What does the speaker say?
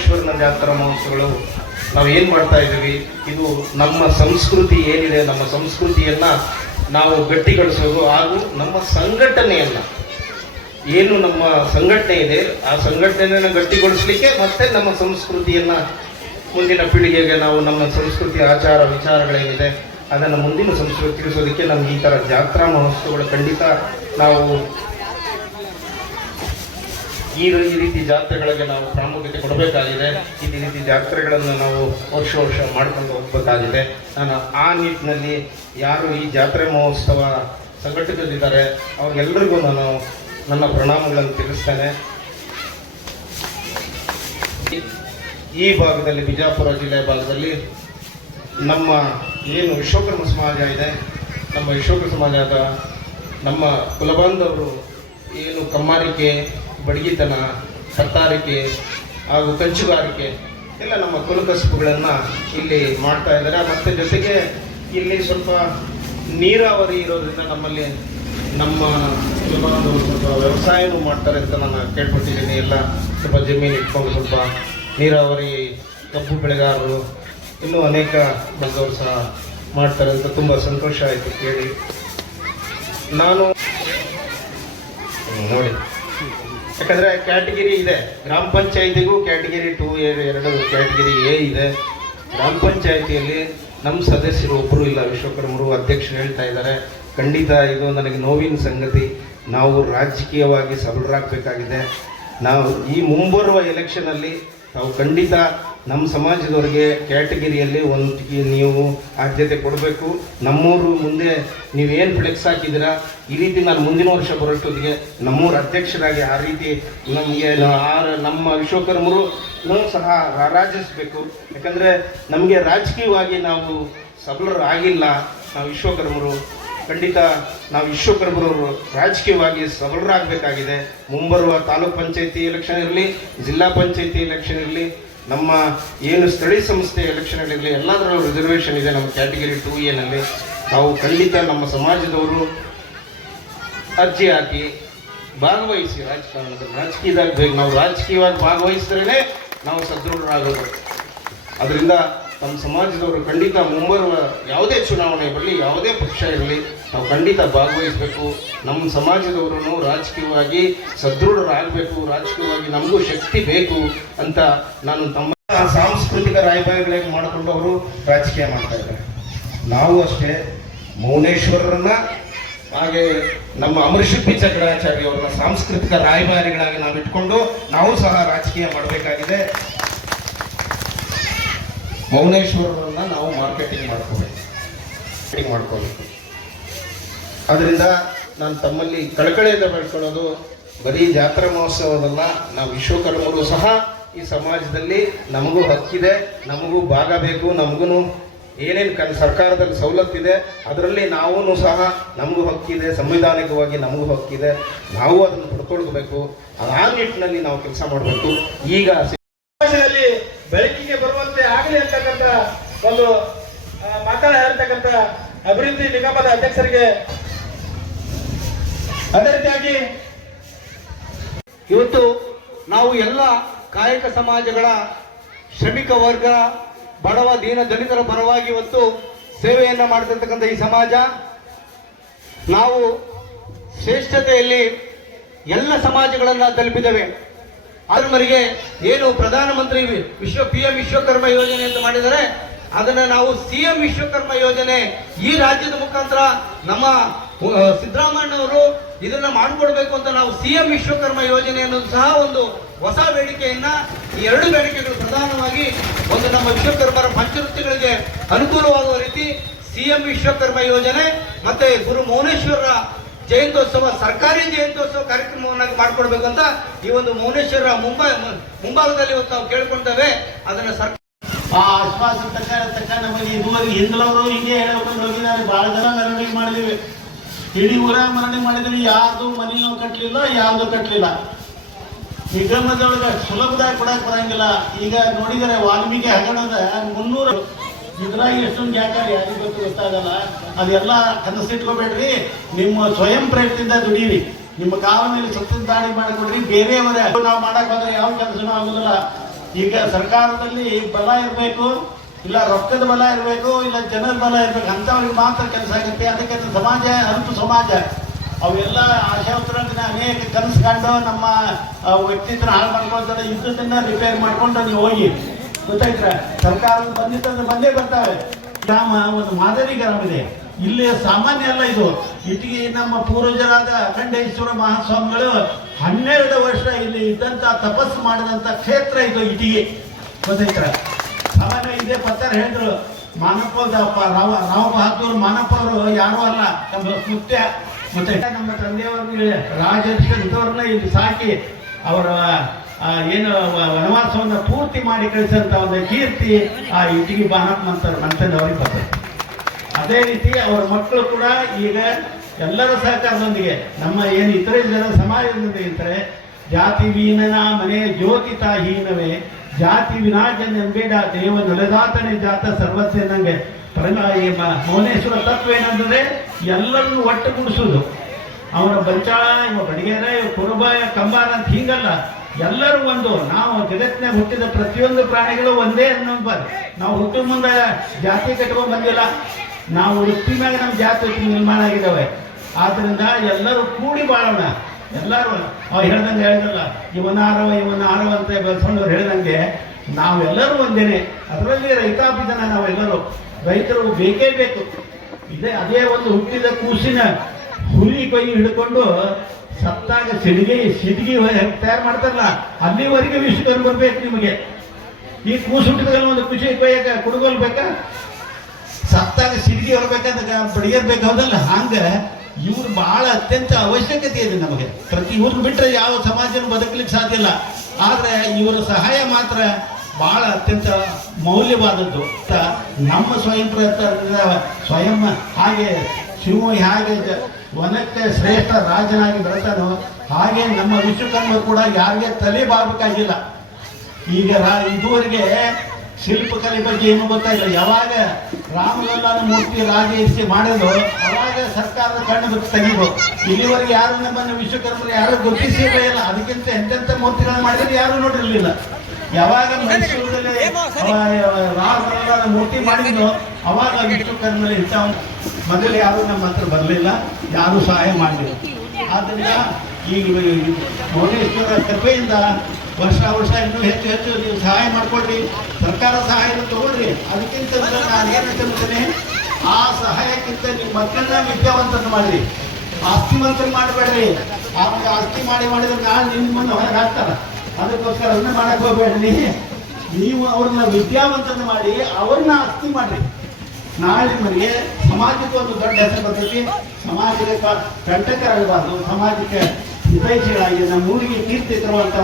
ಮೌನೇಶ್ವರನ ಜಾತ್ರಾ ಮಹೋತ್ಸವಗಳು ನಾವು ಏನು ಮಾಡ್ತಾ ಇದ್ದೀವಿ, ಇದು ನಮ್ಮ ಸಂಸ್ಕೃತಿ ಏನಿದೆ, ನಮ್ಮ ಸಂಸ್ಕೃತಿಯನ್ನ ನಾವು ಗಟ್ಟಿಗೊಳಿಸೋದು ಹಾಗೂ ನಮ್ಮ ಸಂಘಟನೆಯನ್ನ ಏನು ನಮ್ಮ ಸಂಘಟನೆ ಇದೆ ಆ ಸಂಘಟನೆಯನ್ನು ಗಟ್ಟಿಗೊಳಿಸಲಿಕ್ಕೆ ಮತ್ತೆ ನಮ್ಮ ಸಂಸ್ಕೃತಿಯನ್ನ ಮುಂದಿನ ಪೀಳಿಗೆಗೆ ನಾವು ನಮ್ಮ ಸಂಸ್ಕೃತಿ ಆಚಾರ ವಿಚಾರಗಳೇನಿದೆ ಅದನ್ನು ಮುಂದಿನ ಸಂಸ್ಕೃತಿ ತಿಳಿಸೋದಕ್ಕೆ ನಮ್ಗೆ ಈ ಥರ ಜಾತ್ರಾ ಮಹೋತ್ಸವಗಳು ಖಂಡಿತ ನಾವು ಈ ರೀತಿ ಜಾತ್ರೆಗಳಿಗೆ ನಾವು ಪ್ರಾಮುಖ್ಯತೆ ಕೊಡಬೇಕಾಗಿದೆ. ಈ ರೀತಿ ಜಾತ್ರೆಗಳನ್ನು ನಾವು ವರ್ಷ ಮಾಡ್ಕೊಂಡು ಹೋಗ್ಬೇಕಾಗಿದೆ. ನಾನು ಆ ನಿಟ್ಟಿನಲ್ಲಿ ಯಾರು ಈ ಜಾತ್ರೆ ಮಹೋತ್ಸವ ಸಂಘಟಿತರಿದ್ದಾರೆ ಅವ್ರಿಗೆಲ್ಲರಿಗೂ ನಾನು ನನ್ನ ಪ್ರಣಾಮಗಳನ್ನು ತಿಳಿಸ್ತೇನೆ. ಈ ಭಾಗದಲ್ಲಿ ಬಿಜಾಪುರ ಜಿಲ್ಲೆಯ ಭಾಗದಲ್ಲಿ ನಮ್ಮ ಏನು ವಿಶ್ವಕರ್ಮ ಸಮಾಜ ಇದೆ, ನಮ್ಮ ವಿಶ್ವಕರ್ಮ ಸಮಾಜದ ನಮ್ಮ ಕುಲಬಾಂಧವರು ಏನು ಕಮ್ಮಾರಿಕೆ, ಬಡಗಿತನ, ಕತ್ತಾರಿಕೆ ಹಾಗೂ ಕಂಚುಗಾರಿಕೆ ಎಲ್ಲ ನಮ್ಮ ಕುಲಕಸುಬುಗಳನ್ನು ಇಲ್ಲಿ ಮಾಡ್ತಾ ಇದ್ದಾರೆ. ಮತ್ತು ಜೊತೆಗೆ ಇಲ್ಲಿ ಸ್ವಲ್ಪ ನೀರಾವರಿ ಇರೋದ್ರಿಂದ ನಮ್ಮಲ್ಲಿ ನಮ್ಮ ಕುಲಬಾಂಧವರು ಸ್ವಲ್ಪ ವ್ಯವಸಾಯನೂ ಮಾಡ್ತಾರೆ ಅಂತ ನಾನು ಕೇಳ್ಪಟ್ಟಿದ್ದೀನಿ. ಎಲ್ಲ ಸ್ವಲ್ಪ ಜಮೀನು ಇಟ್ಕೊಂಡು ಸ್ವಲ್ಪ ನೀರಾವರಿ, ಕಬ್ಬು ಬೆಳೆಗಾರರು ಇನ್ನೂ ಅನೇಕ ಬಂದವರು ಸಹ ಮಾಡ್ತಾರೆ ಅಂತ ತುಂಬ ಸಂತೋಷ ಆಯಿತು ಕೇಳಿ. ನಾನು ನೋಡಿ, ಯಾಕಂದರೆ ಕ್ಯಾಟಗಿರಿ ಇದೆ, ಗ್ರಾಮ ಪಂಚಾಯಿತಿಗೂ ಕ್ಯಾಟಗಿರಿ 2 2 ಕ್ಯಾಟಗಿರಿ ಎ ಇದೆ. ಗ್ರಾಮ ಪಂಚಾಯಿತಿಯಲ್ಲಿ ನಮ್ಮ ಸದಸ್ಯರು ಒಬ್ಬರು ಇಲ್ಲ, ವಿಶ್ವಕರ್ಮರು ಅಧ್ಯಕ್ಷರು ಹೇಳ್ತಾ ಇದ್ದಾರೆ. ಖಂಡಿತ ಇದು ನನಗೆ ನೋವಿನ ಸಂಗತಿ. ನಾವು ರಾಜಕೀಯವಾಗಿ ಸಬಲರಾಗಬೇಕಾಗಿದೆ. ನಾವು ಈ ಮುಂಬರುವ ಎಲೆಕ್ಷನಲ್ಲಿ ನಾವು ಖಂಡಿತ ನಮ್ಮ ಸಮಾಜದವ್ರಿಗೆ ಕ್ಯಾಟಗಿರಿಯಲ್ಲಿ ನೀವು ಆದ್ಯತೆ ಕೊಡಬೇಕು. ನಮ್ಮೂರು ಮುಂದೆ ನೀವೇನು ಫ್ಲೆಕ್ಸ್ ಹಾಕಿದ್ದೀರಾ, ಈ ರೀತಿ ನಾನು ಮುಂದಿನ ವರ್ಷ ಬರೋಷ್ಟೊತ್ತಿಗೆ ನಮ್ಮೂರು ಅಧ್ಯಕ್ಷರಾಗಿ ಆ ರೀತಿ ನಮಗೆ ನಮ್ಮ ವಿಶ್ವಕರ್ಮರು ಸಹ ರಾರಾಜಿಸಬೇಕು. ಯಾಕಂದರೆ ನಮಗೆ ರಾಜಕೀಯವಾಗಿ ನಾವು ಸಬಲರಾಗಿಲ್ಲ. ನಾವು ವಿಶ್ವಕರ್ಮರು ಖಂಡಿತ ನಾವು ವಿಶ್ವಕರ್ಮರವರು ರಾಜಕೀಯವಾಗಿ ಸಬಲರಾಗಬೇಕಾಗಿದೆ. ಮುಂಬರುವ ತಾಲೂಕ್ ಪಂಚಾಯತಿ ಎಲೆಕ್ಷನ್ ಇರಲಿ, ಜಿಲ್ಲಾ ಪಂಚಾಯತಿ ಎಲೆಕ್ಷನ್ ಇರಲಿ, ನಮ್ಮ ಏನು ಸ್ಥಳೀಯ ಸಂಸ್ಥೆ ಎಲೆಕ್ಷನ್ಗಳಿರಲಿ, ಎಲ್ಲದರಲ್ಲೂ ರಿಸರ್ವೇಷನ್ ಇದೆ ನಮ್ಮ ಕ್ಯಾಟಗಿರಿ 2A ನಲ್ಲಿ. ನಾವು ಖಂಡಿತ ನಮ್ಮ ಸಮಾಜದವರು ಅರ್ಜಿ ಹಾಕಿ ಭಾಗವಹಿಸಿ ರಾಜಕಾರಣದಲ್ಲಿ, ರಾಜಕೀಯದಾಗ ಬೇಕು. ನಾವು ರಾಜಕೀಯವಾಗಿ ಭಾಗವಹಿಸಿದ್ರೇ ನಾವು ಸದೃಢರಾಗೋದು. ಅದರಿಂದ ನಮ್ಮ ಸಮಾಜದವರು ಖಂಡಿತ ಮುಂಬರುವ ಯಾವುದೇ ಚುನಾವಣೆ ಬರಲಿ, ಯಾವುದೇ ಪಕ್ಷ ಇರಲಿ, ನಾವು ಖಂಡಿತ ಭಾಗವಹಿಸಬೇಕು. ನಮ್ಮ ಸಮಾಜದವರು ರಾಜಕೀಯವಾಗಿ ಸದೃಢರಾಗಬೇಕು, ರಾಜಕೀಯವಾಗಿ ನಮಗೂ ಶಕ್ತಿ ಬೇಕು ಅಂತ ನಾನು ತಮ್ಮ ಸಾಂಸ್ಕೃತಿಕ ರಾಯಭಾರಿಗಳಾಗಿ ಮಾಡಿಕೊಂಡು ಅವರು ರಾಜಕೀಯ ಮಾಡ್ತಾ ಇದ್ದಾರೆ. ನಾವು ಅಷ್ಟೇ ಮೌನೇಶ್ವರರನ್ನ ಹಾಗೆ ನಮ್ಮ ಅಮರಶಿಲ್ಪಿ ಚಕ್ರಾಚಾರ್ಯ ಅವರನ್ನ ಸಾಂಸ್ಕೃತಿಕ ರಾಯಭಾರಿಗಳಾಗಿ ನಾವು ಇಟ್ಕೊಂಡು ನಾವು ಸಹ ರಾಜಕೀಯ ಮಾಡಬೇಕಾಗಿದೆ. ಮೌನೇಶ್ವರರನ್ನ ನಾವು ಮಾರ್ಕೆಟಿಂಗ್ ಮಾಡ್ಕೋಬೇಕು. ಅದರಿಂದ ನಾನು ತಮ್ಮಲ್ಲಿ ಕಳಕಳಿಯಿಂದ ಬೆಳ್ಕೊಳ್ಳೋದು, ಬರೀ ಜಾತ್ರಾ ಮಹೋತ್ಸವದಲ್ಲ, ನಾವು ವಿಶ್ವಕರ್ಮರು ಸಹ ಈ ಸಮಾಜದಲ್ಲಿ ನಮಗೂ ಹಕ್ಕಿದೆ, ನಮಗೂ ಭಾಗ ಬೇಕು. ನಮಗೂ ಏನೇನು ಸರ್ಕಾರದಲ್ಲಿ ಸವಲತ್ತಿದೆ ಅದರಲ್ಲಿ ನಾವೂ ಸಹ ನಮಗೂ ಹಕ್ಕಿದೆ, ಸಂವಿಧಾನಿಕವಾಗಿ ನಮಗೂ ಹಕ್ಕಿದೆ. ನಾವು ಅದನ್ನು ಪಡ್ಕೊಳ್ಬೇಕು. ಆ ನಿಟ್ಟಿನಲ್ಲಿ ನಾವು ಕೆಲಸ ಮಾಡಬೇಕು. ಈಗ ಸಮಾಜದಲ್ಲಿ ಬೆಳಕಿಗೆ ಬರುವಂತೆ ಆಗಲಿ ಅಂತಕ್ಕಂಥ ಒಂದು ಮಾತನಾಡಿರ್ತಕ್ಕಂಥ ಅಭಿವೃದ್ಧಿ ನಿಗಮದ ಅಧ್ಯಕ್ಷರಿಗೆ, ಅದೇ ರೀತಿಯಾಗಿ ಇವತ್ತು ನಾವು ಎಲ್ಲ ಕಾಯಕ ಸಮಾಜಗಳ ಶ್ರಮಿಕ ವರ್ಗ, ಬಡವ ದೀನ ದಲಿತರ ಪರವಾಗಿ ಇವತ್ತು ಸೇವೆಯನ್ನ ಮಾಡ್ತಿರ್ತಕ್ಕಂಥ ಈ ಸಮಾಜ, ನಾವು ಶ್ರೇಷ್ಠತೆಯಲ್ಲಿ ಎಲ್ಲ ಸಮಾಜಗಳನ್ನ ತಲುಪಿದ್ದೇವೆ. ಅದ್ರ ಮರಿಗೆ ಏನು ಪ್ರಧಾನಮಂತ್ರಿ PM ವಿಶ್ವಕರ್ಮ ಯೋಜನೆ ಅಂತ ಮಾಡಿದರೆ, ಅದನ್ನ ನಾವು CM ವಿಶ್ವಕರ್ಮ ಯೋಜನೆ ಈ ರಾಜ್ಯದ ಮುಖಾಂತರ ನಮ್ಮ ಸಿದ್ದರಾಮಯ್ಯನವರು ಇದನ್ನ ಮಾಡಿಕೊಡ್ಬೇಕು ಅಂತ ನಾವು CM ವಿಶ್ವಕರ್ಮ ಯೋಜನೆ ಅನ್ನೋದು ಸಹ ಒಂದು ಹೊಸ ಬೇಡಿಕೆಯನ್ನ, ಈ 2 ಬೇಡಿಕೆಗಳು ಪ್ರಧಾನವಾಗಿ, ಒಂದು ನಮ್ಮ ವಿಶ್ವಕರ್ಮರ ಪಂಚವೃತ್ತಿಗಳಿಗೆ ಅನುಕೂಲವಾಗುವ ರೀತಿ CM ವಿಶ್ವಕರ್ಮ ಯೋಜನೆ ಮತ್ತೆ ಗುರು ಮೌನೇಶ್ವರರ ಜಯಂತ್ಯೋತ್ಸವ, ಸರ್ಕಾರಿ ಜಯಂತ್ಯೋತ್ಸವ ಕಾರ್ಯಕ್ರಮವನ್ನಾಗಿ ಮಾಡಿಕೊಡ್ಬೇಕಂತ ಈ ಒಂದು ಮೌನೇಶ್ವರ ಮುಂಭಾಗದಲ್ಲಿ ಇವತ್ತು ನಾವು ಕೇಳ್ಕೊಳ್ತೇವೆ. ಅದನ್ನ ಆ ಆಶ್ವಾಸ ತಕ್ಕ ನಮಗೆ ಇದುವರೆಗೆ ಹಿಂದಲವರು ಹಿಂಗೆ ಹೇಳ್ಕೊಂಡು ಹೋಗಿದ್ದಾರೆ. ಬಹಳ ಜನ ಮೆರವಣಿಗೆ ಮಾಡಿದೀವಿ, ಇಡೀ ಊರ ಮೆರವಣಿಗೆ ಮಾಡಿದೀವಿ. ಯಾರ್ದು ಮನೆ ನಾವು ಕಟ್ಟಲಿಲ್ಲ, ಯಾವ್ದು ಕಟ್ಟಲಿಲ್ಲ. ನಿಗಮದೊಳಗೆ ಸುಲಭದಾಗಿ ಕೊಡಕ್ ಬರಂಗಿಲ್ಲ. ಈಗ ನೋಡಿದರೆ ವಾಲ್ಮೀಕಿ ಹಗರಣದ 300 ಇದ್ರಾಗ ಎಷ್ಟೊಂದು ಯಾಕಂದ್ರೆ ಯಾರಿಗೆ ಗೊತ್ತಾಗಲ್ಲ. ಅದೆಲ್ಲ ಕನಸಿಟ್ಕೋಬೇಡ್ರಿ, ನಿಮ್ಮ ಸ್ವಯಂ ಪ್ರಯತ್ನದಿಂದ ದುಡೀರಿ. ನಿಮ್ಮ ಕಾಲ ಮೇಲೆ ಸತ್ತದ ದಾಳಿ ಮಾಡಿಕೊಡ್ರಿ. ಬೇರೆಯವರೇ ನಾವು ಮಾಡಕ್ ಹೋದ್ರೆ ಯಾವ ಕೆಲಸನೂ ಆಗುದಿಲ್ಲ. ಈಗ ಸರ್ಕಾರದಲ್ಲಿ ಬಲ ಇರಬೇಕು, ಇಲ್ಲ ರೊಕ್ಕದ ಬಲ ಇರಬೇಕು, ಇಲ್ಲ ಜನರ ಬಲ ಇರಬೇಕು, ಅಂಥವ್ರಿಗೆ ಮಾತ್ರ ಕೆಲಸ ಆಗುತ್ತೆ. ಅದಕ್ಕೆ ಸಮಾಜ ಅಲ್ಪ ಸಮಾಜ ಅವೆಲ್ಲ ಆಶಾವತರಂಗನ ಅನೇಕ ಕನಸು ಕಂಡು ನಮ್ಮ ವ್ಯಕ್ತಿತ್ವ ಹಾಳು ಮಾಡ್ಕೊಳ್ತಾರೆ. ಇದ್ದದನ್ನ ರಿಪೇರ್ ಮಾಡ್ಕೊಂಡು ನೀವು ಹೋಗಿ ಗೊತ್ತಾಯ್ತರ. ಸರ್ಕಾರದ ಬಂದಿತ್ತಂದ್ರೆ ಬಂದೇ ಬರ್ತಾವೆ. ಗ್ರಾಮ ಒಂದು ಮಾದರಿ ಗ್ರಾಮ ಇದೆ. ಇಲ್ಲಿ ಸಾಮಾನ್ಯ ಅಲ್ಲ ಇದು. ಇಟ್ಟಿಗೆ ನಮ್ಮ ಪೂರ್ವಜರಾದ ಅಖಂಡೇಶ್ವರ ಮಹಾಸ್ವಾಮಿಗಳು 12 ವರ್ಷ ಇಲ್ಲಿ ಇದ್ದಂತ ತಪಸ್ಸು ಮಾಡಿದಂತ ಕ್ಷೇತ್ರ ಇದು ಇಟ್ಟಿಗೆ ಗೊತ್ತಾಯ್ತರ. ಸಾಮಾನ್ಯ ಇದೇ ಪತ್ತರ ಹೇಳಿದ್ರು. ಮಾನಪ್ಪ ರಾವ್ ಬಹದ್ದೂರ್ ಮಾನಪ್ಪ ಅವರು ಯಾರೂ ಅಲ್ಲ, ನಮ್ಮ ಮುತ್ಯ. ಮತ್ತೆ ನಮ್ಮ ತಂದೆಯವ್ರಿಗೆ ರಾಜರ್ಷಿದವ್ರನ್ನ ಇಲ್ಲಿ ಸಾಕಿ ಅವರ ಏನು ವನವಾಸವನ್ನು ಪೂರ್ತಿ ಮಾಡಿ ಕಳಿಸಂತ ಒಂದು ಕೀರ್ತಿ ಆ ಇಟ್ಟಿಗೆ ಬಾನಪ್ಪ ಮಂತನವ್ರಿಗೆ ಬರ್ತದೆ. ಅದೇ ರೀತಿ ಅವರ ಮಕ್ಕಳು ಕೂಡ ಈಗ ಎಲ್ಲರ ಸಹಕಾರದೊಂದಿಗೆ ನಮ್ಮ ಏನು ಇತರೆ ಜನ ಸಮಾಜದೊಂದಿಗೆ ಇರ್ತಾರೆ. ಜಾತಿ ವೀನನ ಮನೆ ಜ್ಯೋತಿತ ಹೀನವೇ ಜಾತಿ ವಿನಾಜನೆಂಬೇಡ ದೇವ ನೆಲೆದಾತನೇ ಜಾತ ಸರ್ವಸ್ವ ನಂಗೆ ಮೌನೇಶ್ವರ ತತ್ವ ಏನಂದ್ರೆ ಎಲ್ಲರನ್ನು ಒಟ್ಟುಗೂಡಿಸೋದು. ಅವರ ಬಂಚಾಳ, ಇವ ಬಡಿಗೆರ, ಇವ ಕುರುಬ, ಕಂಬಾರ ಅಂತ ಹಿಂಗಲ್ಲ. ಎಲ್ಲರೂ ಒಂದು. ನಾವು ಜಗತ್ತಿನಾಗ ಹುಟ್ಟಿದ ಪ್ರತಿಯೊಂದು ಪ್ರಾಣಿಗಳು ಒಂದೇ ಅನ್ನೋದು. ನಾವು ಹುಟ್ಟಿದ ಮುಂದೆ ಜಾತಿ ಕಟ್ಕೊಂಡ್ ಬಂದಿಲ್ಲ. ನಾವು ವೃತ್ತಿ ಮ್ಯಾಗ ನಮ್ಮ ಜಾತಿ ನಿರ್ಮಾಣ ಆಗಿದ್ದಾವೆ. ಆದ್ರಿಂದ ಎಲ್ಲರೂ ಕೂಡಿ ಬಾಳೋಣ. ಎಲ್ಲರೂ ಅವ್ ಹೇಳಿದಲ್ಲ, ಇವನ ಆರವ ಅಂತ ಬೆಳೆಸ್ಕೊಂಡವ್ರು ಹೇಳಿದಂಗೆ ನಾವೆಲ್ಲರೂ ಒಂದೇನೆ. ಅದರಲ್ಲಿ ರೈತಾಪಿ ಜನ ನಾವೆಲ್ಲರೂ ರೈತರು ಬೇಕೇ ಬೇಕು. ಅದೇ ಒಂದು ಹುಟ್ಟಿದ ಕೂಸಿನ ಹುಲಿ ಕೈ ಹಿಡ್ಕೊಂಡು ಸತ್ತಾಗ ಸಿಡಿಗೆ ತಯಾರು ಮಾಡ್ತಾರಲ್ಲ, ಅಲ್ಲಿವರೆಗೆ ವಿಶ್ವಕರ್ಮ ಬರ್ಬೇಕು ನಿಮಗೆ. ಈ ಕೂಸು ಹುಟ್ಟಿದಾಗ ಒಂದು ಖುಷಿ ಕೊಯ್ಯಕ ಕುಡುಗೋಲ್ ಬೇಕಾ, ಸತ್ತಾಗ ಸಿಡಿಗೆ ಹೊರಬೇಕಂತ ಬಡಿಯರ್ಬೇಕು, ಹೌದಲ್ಲ? ಹಂಗ ಇವ್ರು ಬಹಳ ಅತ್ಯಂತ ಅವಶ್ಯಕತೆ ಇದೆ ನಮಗೆ. ಪ್ರತಿ ಇವ್ರನ್ನ ಬಿಟ್ಟರೆ ಯಾವ ಸಮಾಜನ ಬದುಕಲಿಕ್ಕೆ ಸಾಧ್ಯ ಇಲ್ಲ. ಆದ್ರೆ ಇವರ ಸಹಾಯ ಮಾತ್ರ ಬಹಳ ಅತ್ಯಂತ ಮೌಲ್ಯವಾದದ್ದು. ನಮ್ಮ ಸ್ವಯಂ ಪ್ರಯತ್ನ ಸ್ವಯಂ ಹಾಗೆ ಶಿವ ಹೇಗೆ ವನಕ್ಕೆ ಶ್ರೇಷ್ಠ ರಾಜನಾಗಿ ಬೆಳೆತಾನೋ ಹಾಗೆ ನಮ್ಮ ವಿಶ್ವಕರ್ಮ ಕೂಡ ಯಾರಿಗೆ ತಲೆ ಬಾರಬೇಕಾಗಿಲ್ಲ. ಈಗ ಇದುವರೆಗೆ ಶಿಲ್ಪಕಲೆ ಬಗ್ಗೆ ಏನು ಗೊತ್ತಾಗಿಲ್ಲ. ಯಾವಾಗ ರಾಮಲಲ್ಲಾನ ಮೂರ್ತಿ ರಾಜ ಇರಿಸಿ ಮಾಡೋದು ಅವಾಗ ಸರ್ಕಾರದ ಕಣ್ಣು ತೆಗೆದು ಇಲ್ಲಿವರೆಗೆ ಯಾರು ನಮ್ಮನ್ನು ವಿಶ್ವಕರ್ಮರು ಯಾರು ಗುರುತಿಸಿರಲೇ ಇಲ್ಲ. ಅದಕ್ಕಿಂತ ಎಂತೆಂಥ ಮೂರ್ತಿಗಳನ್ನ ಮಾಡಿದ್ರೆ ಯಾರು ನೋಡಿರಲಿಲ್ಲ. ಯಾವಾಗ ಮೈಸೂರಲ್ಲಿ ರಾಮಲಲ್ಲಾನ ಮೂರ್ತಿ ಮಾಡಿದ್ರು ಅವಾಗ ವಿಶ್ವಕರ್ಮಲ್ಲಿ ಇಂಥ ಮೊದಲು ಯಾರು ನಮ್ಮ ಹತ್ರ ಬರಲಿಲ್ಲ, ಯಾರು ಸಹಾಯ ಮಾಡಲಿಲ್ಲ. ಆದ್ದರಿಂದ ಈಗ ಮೌನೇಶ್ವರ ಕೃಪೆಯಿಂದ ವರ್ಷ ಇನ್ನೂ ಹೆಚ್ಚು ನೀವು ಸಹಾಯ ಮಾಡ್ಕೊಳ್ರಿ. ಸರ್ಕಾರ ಸಹಾಯ ತಗೊಳ್ರಿ. ಅದಕ್ಕಿಂತ ನಾನು ಏನು ಹೇಳ್ತೇನೆ, ಆ ಸಹಾಯಕ್ಕಿಂತ ನಿಮ್ಮ ಮಕ್ಕಳನ್ನ ವಿದ್ಯಾವಂತರನ್ನು ಮಾಡಿರಿ. ಆಸ್ತಿವಂತರು ಮಾಡಬೇಡ್ರಿ. ಆವಾಗ ಆಸ್ತಿ ಮಾಡಿದ್ರೆ ನಾನು ನಿಮ್ಮನ್ನು ಹೊರಗೆ ಹಾಕ್ತಾರ. ಅದಕ್ಕೋಸ್ಕರ ಅದನ್ನ ಮಾಡಕ್ ಹೋಗ್ಬೇಡ್ರಿ. ನೀವು ಅವ್ರನ್ನ ವಿದ್ಯಾವಂತರನ್ನು ಮಾಡಿ ಅವ್ರನ್ನ ಆಸ್ತಿ ಮಾಡ್ರಿ. ನಾಳೆ ನಿಮಗೆ ಸಮಾಜಕ್ಕೆ ಒಂದು ದೊಡ್ಡ ಹೆಸರು ಬರ್ತೈತಿ. ಸಮಾಜಕ್ಕೆ ಕಂಟಕರಾಗಬಾರ್ದು, ಸಮಾಜಕ್ಕೆ ಹಿತೈಷಿಗಳಾಗಿ ನಮ್ಮ ಊರಿಗೆ ಕೀರ್ತಿ ತರುವಂತ